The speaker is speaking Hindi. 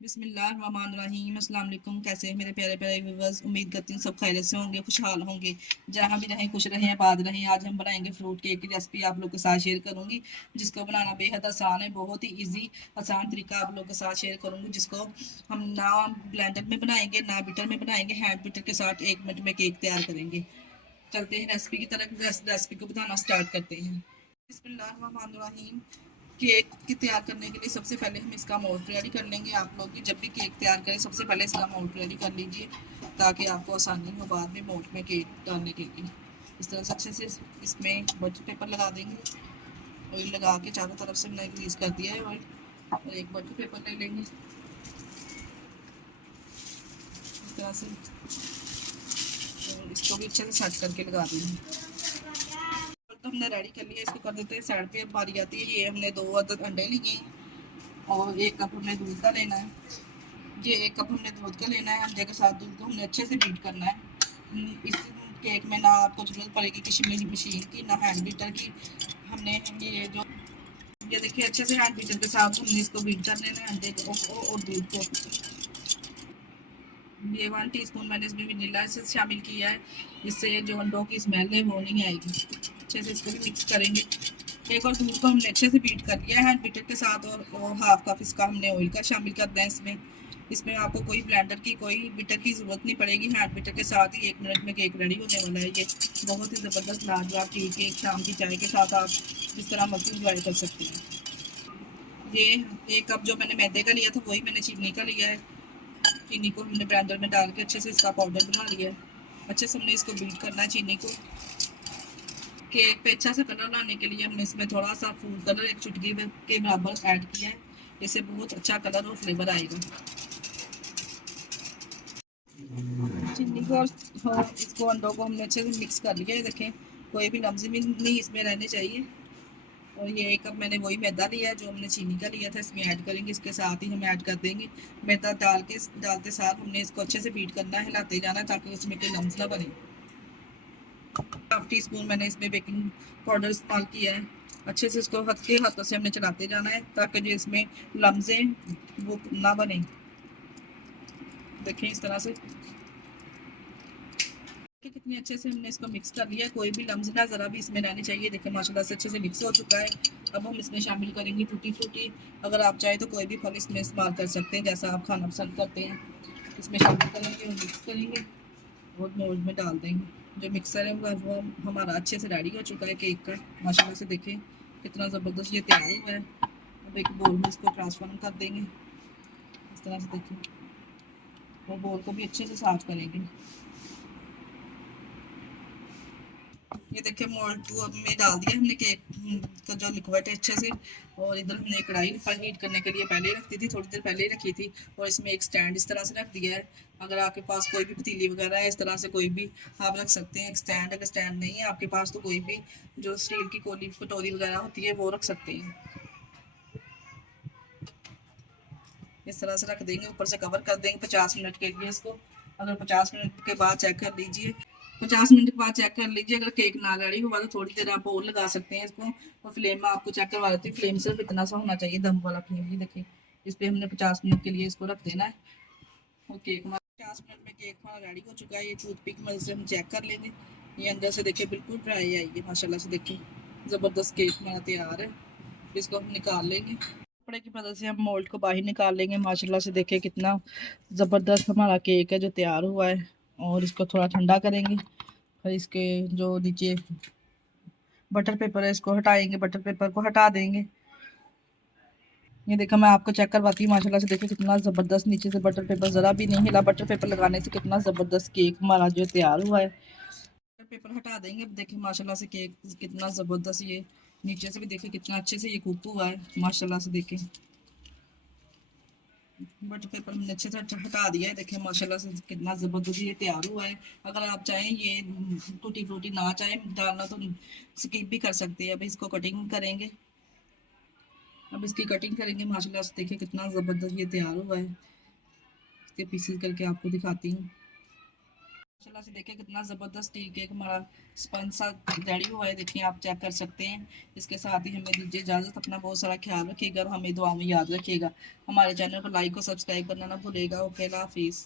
बिस्मिल्लाहिर्रहमानिर्रहीम। अस्सलाम वालेकुम। कैसे हैं मेरे प्यारे प्यारे व्यूवर्स? उम्मीद करती हूँ सब खैरियत से होंगे, खुशहाल होंगे, जहाँ भी रहें खुश रहें, आबाद रहें। आज हम बनाएंगे फ्रूट केक की रेसिपी आप लोग के साथ शेयर करूँगी, जिसको बनाना बेहद आसान है। बहुत ही इजी आसान तरीका आप लोग के साथ शेयर करूँगी, जिसको हम ना ब्लेंडर में बनाएंगे ना बीटर में बनाएंगे, हैंड बीटर के साथ 1 मिनट में केक तैयार करेंगे। चलते हैं रेसिपी की तरफ। रेसिपी को बताना स्टार्ट करते हैं। बिस्मिल्लाहिर्रहमानिर्रहीम। केक की तैयार करने के लिए सबसे पहले हम इसका मोल्ड रेडी कर लेंगे। आप लोग भी जब भी केक तैयार करें सबसे पहले इसका मोल्ड रेडी कर लीजिए, ताकि आपको आसानी हो बाद में मोल्ड में केक डालने के लिए। इस तरह से अच्छे से इसमें बटर पेपर लगा देंगे। ऑयल लगा के चारों तरफ से हमने ग्रीस कर दिया है ऑयल, और एक बटर पेपर ले लेंगे इस तरह से, और इसको भी अच्छे से सेट करके लगा देंगे। तो हमने रेडी कर लिया, इसको कर देते हैं साइड पे। अब बारी आती है, ये हमने 2 अदद अंडे लिए और 1 कप हमने दूध का लेना है। ये 1 कप हमने दूध का लेना है। अंडे के साथ दूध को हमने अच्छे से बीट करना है। इस केक में ना आपको जरूरत पड़ेगी किसी मशीन की, ना हैंड बीटर की। हमने ये देखिए अच्छे से हैंड बीटर के साथ हमने इसको बीट कर लेना है, अंडे को और दूध को। ये 1 टीस्पून मैंने इसमें वनीला एसेंस शामिल किया है, जिससे जो अंडों की स्मेल है वो नहीं आएगी। अच्छे से इसको भी मिक्स करेंगे। केक और दूध को हमने अच्छे से बीट कर लिया है हैंड बीटर के साथ, और हाफ कप इसका हमने ऑयल का शामिल कर दें इसमें। इसमें आपको कोई ब्लेंडर की कोई बीटर की ज़रूरत नहीं पड़ेगी। हैंड बीटर के साथ ही 1 मिनट में केक रेडी होने वाला है। ये बहुत ही ज़बरदस्त लाजवाब केक शाम की चाय के साथ आप जिस तरह मर्जी इंजॉय कर सकते हैं। ये 1 कप जो मैंने मैदे का लिया था वही मैंने चीनी का लिया है। चीनी को हमने ब्लेंडर में डाल के अच्छे से इसका पाउडर बना लिया है। अच्छे से हमने इसको बीट करना है चीनी को। केक पे अच्छा सा कलर लाने के लिए हमने इसमें थोड़ा सा फूड कलर 1 चुटकी के बराबर ऐड किया है। इससे बहुत अच्छा कलर और फ्लेवर आएगा। चीनी को और इसको अंडों को हमने अच्छे से मिक्स कर लिया है। देखें कोई भी लम्स भी नहीं इसमें रहने चाहिए। और ये 1 कप मैंने वही मैदा लिया है जो हमने चीनी का लिया था, इसमें ऐड करेंगे। इसके साथ ही हम ऐड कर देंगे मैदा डालते साथ हमने इसको अच्छे से बीट करना है, हिलाते जाना है, ताकि उसमें कोई लम्स ना बने। हाफ टी स्पून मैंने इसमें बेकिंग पाउडर इस्तेमाल किया है। अच्छे से इसको हल्के हाथों से हमने चलाते जाना है, ताकि जो इसमें लम्स हैं वो ना बने। देखें इस तरह से कितनी अच्छे से हमने इसको मिक्स कर लिया है। कोई भी लम्स ना ज़रा भी इसमें रहनी चाहिए। देखिए माशाल्लाह से अच्छे से मिक्स हो चुका है। अब हम इसमें शामिल करेंगे टूटी फ्रूटी। अगर आप चाहें तो कोई भी फल इसमें इस्तेमाल कर सकते हैं, जैसा आप खाना पसंद करते हैं। इसमें शामिल करेंगे और मिक्स करेंगे और मोल्ड में डाल देंगे। जो मिक्सर है वो हमारा अच्छे से रेडी हो चुका है केक का। माशाल्लाह से देखें कितना ज़बरदस्त ये तैयार हुआ है। अब एक बोल में इसको ट्रांसफर कर देंगे इस तरह से। देखें और बोल को भी अच्छे से साफ करेंगे। ये देखिए मोल्ड में डाल दिया हमने केक का जो लिक्विड है अच्छे से। और इधर हमने कढ़ाई पर हीट करने के लिए पहले रखती थी, थोड़ी देर पहले ही रखी थी, और इसमें एक स्टैंड इस तरह से रख दिया है। अगर आपके पास कोई भी पतीली वगैरह है इस तरह से कोई भी आप रख सकते हैं एक स्टैंड। अगर स्टैंड नहीं है आपके पास तो कोई भी जो स्टील की कोली कटोरी वगैरह होती है वो रख सकते हैं। इस तरह से रख देंगे, ऊपर से कवर कर देंगे 50 मिनट के लिए इसको। अगर 50 मिनट के बाद चेक कर लीजिए, 50 मिनट के बाद चेक कर लीजिए, अगर केक ना रेडी हुआ तो थोड़ी देर आप और लगा सकते हैं इसको। और फ्लेम में आपको चेक करवा देती हूँ, फ्लेम सिर्फ इतना सा होना चाहिए, दम वाला फ्लेम। ये देखिए इस पर हमने 50 मिनट के लिए इसको रख देना है। और केक हमारा 50 मिनट में केक हमारा रेडी हो चुका है। ये टूथपिक की मदद से हम चेक कर लेंगे। ये अंदर से देखिए बिल्कुल ड्राई आई है माशाल्लाह से। देखिए ज़बरदस्त केक हमारा तैयार है। इसको हम निकाल लेंगे, कपड़े की मदद से हम मोल्ड को बाहर निकाल लेंगे। माशाल्लाह से देखिए कितना ज़बरदस्त हमारा केक है जो तैयार हुआ है। और इसको थोड़ा ठंडा करेंगे, फिर इसके जो नीचे बटर पेपर है इसको हटाएंगे, बटर पेपर को हटा देंगे। ये देखो मैं आपको चेक करवाती हूँ। माशाल्लाह से देखिए कितना ज़बरदस्त नीचे से बटर पेपर ज़रा भी नहीं हिला। बटर पेपर लगाने से कितना ज़बरदस्त केक हमारा जो तैयार हुआ है। बटर पेपर हटा देंगे। अब देखिए माशाल्लाह से केक कितना ज़बरदस्त, ये नीचे से भी देखिए कितना अच्छे से ये कुक हुआ है माशाल्लाह से। देखें बटर पेपर हमने अच्छे से हटा दिया है। देखिए माशाल्लाह से कितना ज़बरदस्त ये तैयार हुआ है। अगर आप चाहें ये टूटी फ्रूटी ना चाहें डालना तो स्किप भी कर सकते हैं। अब इसको कटिंग करेंगे, अब इसकी कटिंग करेंगे। माशाल्लाह से देखिए कितना ज़बरदस्त ये तैयार हुआ है। इसके पीसेस करके आपको दिखाती हूँ। माशाल्लाह से देखिए कितना ज़बरदस्त टी केक हमारा स्पंज सा रेडी हुआ है। देखिए आप चेक कर सकते हैं। इसके साथ ही हमें दीजिए इजाज़त। अपना बहुत सारा ख्याल रखिएगा और हमें दुआ में याद रखिएगा। हमारे चैनल को लाइक और सब्सक्राइब करना ना भूलिएगा। ओके, अल्लाह हाफिज़।